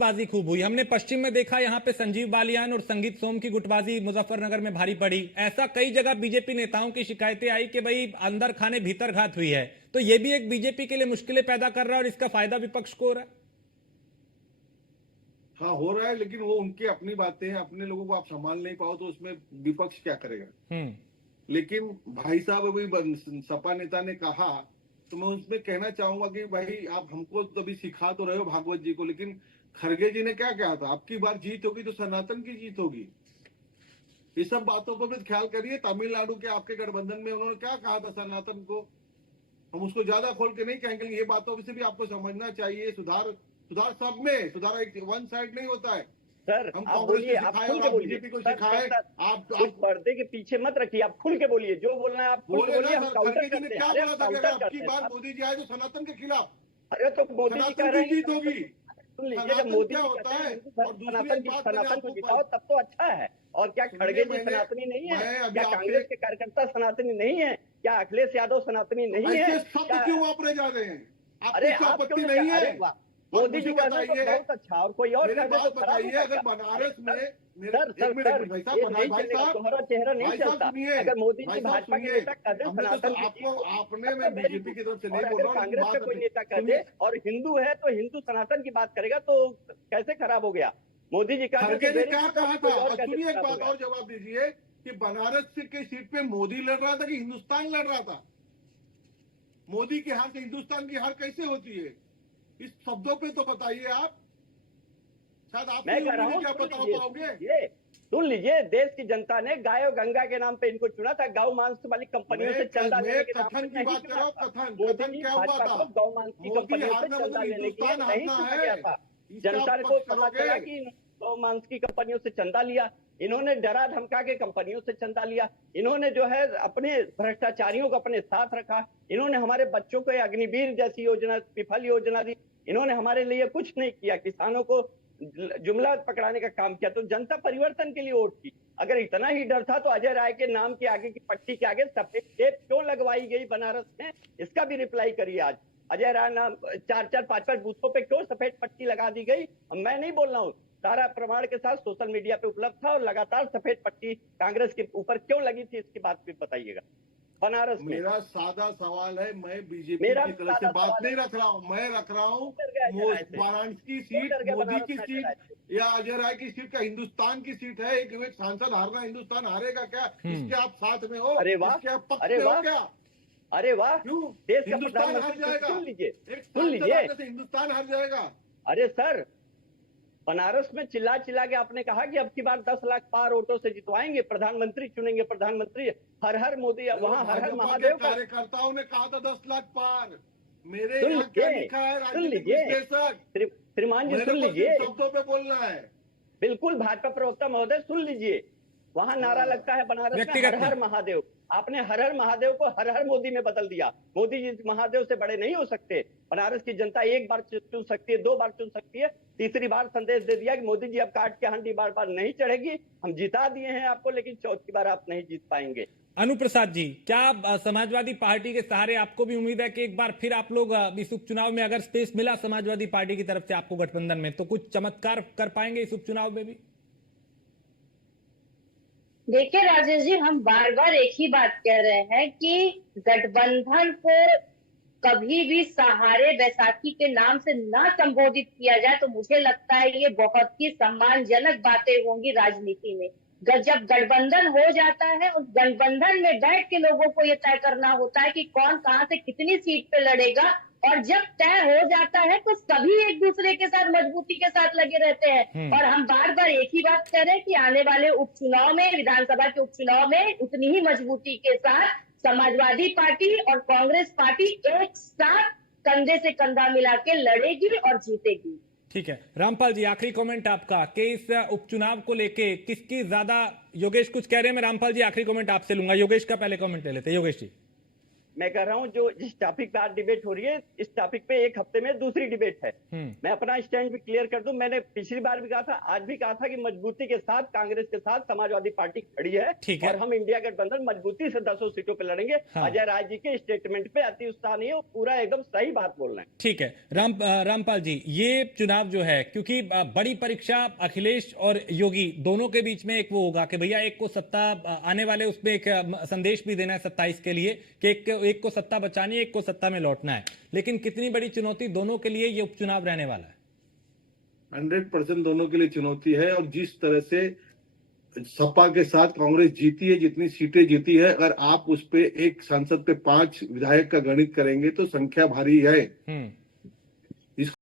बाजी खूब हुई। हमने पश्चिम में देखा, यहां पे संजीव बालियान और संगीत सोम की गुटबाजी मुजफ्फरनगर में भारी पड़ी। ऐसा कई जगह बीजेपी नेताओं की शिकायतें आई कि भाई अंदर खाने भीतर घात हुई है। तो ये भी एक बीजेपी के लिए मुश्किलें पैदा कर रहा है और इसका फायदा विपक्ष को हो रहा है। हाँ, हो रहा है, लेकिन वो उनकी अपनी बातें हैं। अपने लोगों को आप संभाल नहीं पाओ तो उसमें विपक्ष क्या करेगा। लेकिन भाई साहब अभी सपा नेता ने कहा, तो मैं उसमें कहना चाहूंगा कि भाई आप हमको तो अभी सिखा तो रहे हो भागवत जी को, लेकिन खड़गे जी ने क्या कहा था, आपकी बार जीत होगी तो सनातन की जीत होगी। इस सब बातों को भी ख्याल करिए। तमिलनाडु के आपके गठबंधन में उन्होंने क्या कहा था सनातन को, हम उसको ज्यादा खोल के नहीं कहेंगे। ये बातों से भी आपको समझना चाहिए। सुधार सुधार सब में, सुधार एक वन साइड नहीं होता है। सर हम आप कांग्रेस बोलिए, को आप सिखाए खुल और के आप बोलिए। बीजेपी को सर, सिखाए। सर, आप कुछ पर्दे के पीछे मत रखिए, आप खुल के बोलिए। जो बोलना है आप खुल के बोले बोलिए, ना हम सर, काउंटर खड़गे जी ने करते हैं। क्या अरे बोला था कि अगर काउंटर आपकी करते हैं बार साहब। मोदी जी आए तो सनातन के खिलाफ, अरे तो मोदी जी कह सनातन रहे की हैं, जीत होगी। सुन लीजिए, जब सनातन मोदी क्या जी होता कहते हैं है। हिंदू धर्म और दूसरी एक बात मैंने सनातन को आपको जिताओ, तब तो अच्छा है। और क्या खड़गे सुनिए, जी सनातनी नहीं है? मैं अभी क्या आपसे कांग्रेस के कार्यकर्ता सनातनी नहीं है? क्या अखिलेश यादव सनातनी नहीं है? ऐसे शब्द क्या? क्यों वापरे जा रहे हैं। आपको अरे इससे आप क्यों आपत्ति नहीं नहीं है। अरे वाह, और मोदी जी मुझे कह दें तो बताइए, बहुत अच्छा, और कोई और मेरी कह दे तो बात खराब बताइए, होगा अगर क्या? अरे बनारस सर, में मेरे सर सर एक मिनट सर, भाई ये साहब, नहीं भाई चलेगा, साहब, दोहरा चेहरा नहीं भाई साहब चलता। सुनिए, अगर मोदी भाई जी साहब भाजपा के सुनिए। नेता कह दें हमने तो सनातन की आपको, जीत, आपने, तब मैं तो वेरी बीजेपी गुड। की तरफ से और नहीं बोल अगर रहा हूँ, लेकिन कांग्रेस का बात कोई नेता कह दे सुनिए। और हिंदू है तो हिंदू सनातन की बात करेगा तो कैसे खराब हो गया? मोदी जी कह दें खड़गे तो ने वेरी क्या गुड, और कहा था, कोई और और कह दे तो सुनिए एक खराब हो बात गया। और जवाब दीजिए कि बनारस की सीट पे मोदी लड़ रहा था कि हिंदुस्तान लड़ रहा था। मोदी की हार से हिंदुस्तान की हार कैसे होती है, इस शब्दों पे तो बताइए आप। शायद आपको मैं ही कह रहा उम्मीद है हूँ, कि आप सुन बता लीजिए, सुन पाओगे। लीजिए, सुन लीजिए। देश की जनता ने गाय और गंगा के नाम पे इनको चुना था, गौ मांस वाली कंपनियों से चंदा मैं लेने के नाम पे कथन की नहीं बात कर चुना रहा हूँ। था। कथन मोदी कथन जी क्या हुआ भाजपा था। को गौ मांस की मोदी कंपनियों से हारना चंदा मतलब लेने के लिए हिंदुस्तान नहीं हारना चुना है, गया था। इसका जनता आप को पक्ष पता करोगे। चला कि गौ मांस की कंपनियों से चंदा लिया, इन्होंने डरा धमका के कंपनियों से चंदा लिया, इन्होंने जो है अपने भ्रष्टाचारियों को अपने साथ रखा, इन्होंने हमारे बच्चों को अग्निवीर जैसी योजना, विफल योजना दी, इन्होंने हमारे लिए कुछ नहीं किया, किसानों को जुमला पकड़ाने का काम किया। तो जनता परिवर्तन के लिए वोट की। अगर इतना ही डर था तो अजय राय के नाम के आगे की पट्टी के आगे सफेद टेप क्यों लगवाई गई बनारस में? इसका भी रिप्लाई करिए। आज अजय राय नाम 4-4, 5-5 बूथों पे क्यों सफेद पट्टी लगा दी गई? मैं नहीं बोल रहा हूँ, सारा प्रमाण के साथ सोशल मीडिया पे उपलब्ध था। और लगातार सफेद पट्टी कांग्रेस के ऊपर क्यों लगी थी, इसकी बात भी बताइएगा बनारस में। मेरा सादा सवाल है, मैं बीजेपी मेरा की तरफ से सादा बात सवाल है, नहीं रख रहा हूँ। मैं रख रहा हूँ डर गया अजय राय से, वाराणसी की क्यों सीट, डर गया मोदी बनारस की में अजय सीट राय से? या अजय राय की सीट का हिंदुस्तान की सीट है। एक सांसद हारना, हिंदुस्तान हारेगा क्या? इसके आप साथ में हो, अरे वाह, इसके आप पक्ष अरे में हो वाह, क्या? अरे वाह, क्यों देश का हिंदुस्तान हार प्रधानमंत्री जाएगा? सुन लीजिए, एक सुन सांसद लीजिए। हारने से हिंदुस्तान हार जाएगा? अरे सर, बनारस में चिल्ला चिल्ला के आपने कहा कि अब की बार 10 लाख पार वोटों से जितवाएंगे, प्रधानमंत्री चुनेंगे, प्रधानमंत्री। हर हर मोदी, वहां हर हर भाजपा के महादेव का। कार्यकर्ताओं ने कहा था 10 लाख पार। मेरे सुन यहाँ क्या लीजिए, लिखा है सुन राजनीतिक लीजिए विश्लेषक, श्रीमान जी, मेरे सुन को लीजिए, सिर्फ शब्दों पे बोलना है। बिल्कुल भाजपा प्रवक्ता महोदय सुन लीजिए। वहां नारा लगता है बनारस में, हर व्यक्तिगत हर महादेव। आपने हर हर महादेव को हर हर मोदी में बदल दिया। मोदी जी महादेव से बड़े नहीं हो सकते। बनारस की जनता एक बार चुन सकती है, 2 बार चुन सकती है, तीसरी बार संदेश दे दिया कि मोदी जी अब काट के हांडी बार बार नहीं चढ़ेगी। हम जिता दिए हैं आपको, लेकिन चौथी बार आप नहीं जीत पाएंगे। अनुप्रसाद जी, क्या समाजवादी पार्टी के सहारे आपको भी उम्मीद है कि एक बार फिर आप लोग इस उपचुनाव में, अगर स्पेस मिला समाजवादी पार्टी की तरफ से आपको गठबंधन में, तो कुछ चमत्कार कर पाएंगे इस उपचुनाव में भी? देखिए राजेश जी, हम बार बार एक ही बात कह रहे हैं कि गठबंधन को कभी भी सहारे बैसाखी के नाम से ना संबोधित किया जाए तो मुझे लगता है ये बहुत ही सम्मानजनक बातें होंगी राजनीति में। जब गठबंधन हो जाता है, उस गठबंधन में बैठ के लोगों को ये तय करना होता है कि कौन कहां से कितनी सीट पे लड़ेगा। और जब तय हो जाता है तो सभी एक दूसरे के साथ मजबूती के साथ लगे रहते हैं। और हम बार बार एक ही बात कह रहे हैं कि आने वाले उपचुनाव में, विधानसभा के उपचुनाव में उतनी ही मजबूती के साथ समाजवादी पार्टी और कांग्रेस पार्टी एक साथ कंधे से कंधा मिला के लड़ेगी और जीतेगी। ठीक है रामपाल जी, आखिरी कमेंट आपका कि इस उपचुनाव को लेके किसकी ज्यादा, योगेश कुछ कह रहे हैं, मैं रामपाल जी आखिरी कमेंट आपसे लूंगा। योगेश का पहले कमेंट ले लेते हैं। योगेश जी। मैं कह रहा हूँ जो जिस टॉपिक पे आज डिबेट हो रही है, इस टॉपिक पे एक हफ्ते में दूसरी डिबेट है। मैं अपना स्टैंड भी क्लियर कर दूं, मैंने पिछली बार भी कहा था, आज भी कहा था कि मजबूती के साथ कांग्रेस के साथ समाजवादी पार्टी खड़ी है, और हम इंडिया गठबंधन मजबूती से 10 सीटों पे लड़ेंगे। हाँ। अजय राय जी के स्टेटमेंट पे अति उत्साह नहीं है, वो पूरा एकदम सही बात बोल रहे हैं। ठीक है। रामपाल जी, ये चुनाव जो है, क्योंकि बड़ी परीक्षा अखिलेश और योगी दोनों के बीच में एक वो होगा कि भैया एक को सत्ता आने वाले उसमें एक संदेश भी देना है 27 के लिए कि एक को सत्ता बचानी है, एक को सत्ता में लौटना है। लेकिन कितनी बड़ी चुनौती दोनों के लिए ये उपचुनाव रहने वाला है? 100% दोनों के लिए चुनौती है। और जिस तरह से सपा के साथ कांग्रेस जीती है, जितनी सीटें जीती है, अगर आप उस पे एक सांसद पे 5 विधायक का गणित करेंगे तो संख्या भारी है।